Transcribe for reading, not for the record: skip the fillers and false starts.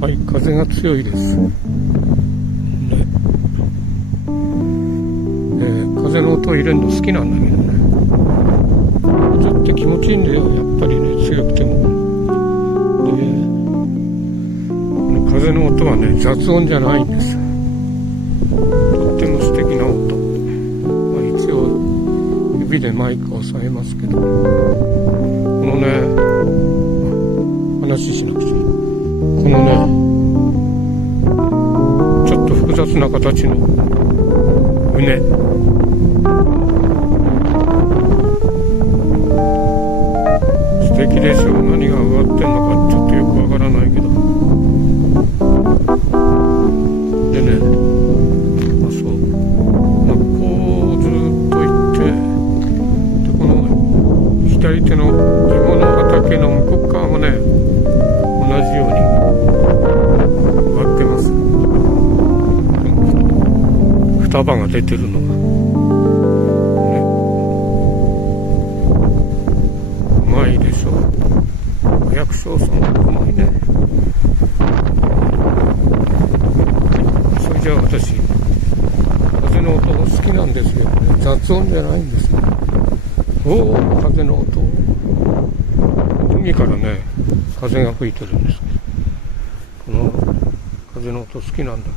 はい、風が強いです。風の音を入れるの好きなんだけどね。風って気持ちいいんだよ、やっぱりね、強くても。で、この風の音はね、雑音じゃないんですよ。とっても素敵な音。一応、指でマイクを押さえますけど、このね、話しなくちゃ。このね、ちょっと複雑な形の畝。素敵でしょ。何が植わってんのかちょっとよくわからないけど。でね、そう。こうずっと行って、で、この左手の芋の畑の向こう側もね、同じように植わってます。双葉が出てるのが、うまいでしょう。お薬草さんもうまいね。それじゃあ私、風の音好きなんですよね。雑音じゃないんですよ。風の音。海からね、風が吹いてるんですけど、この風の音好きなんだ。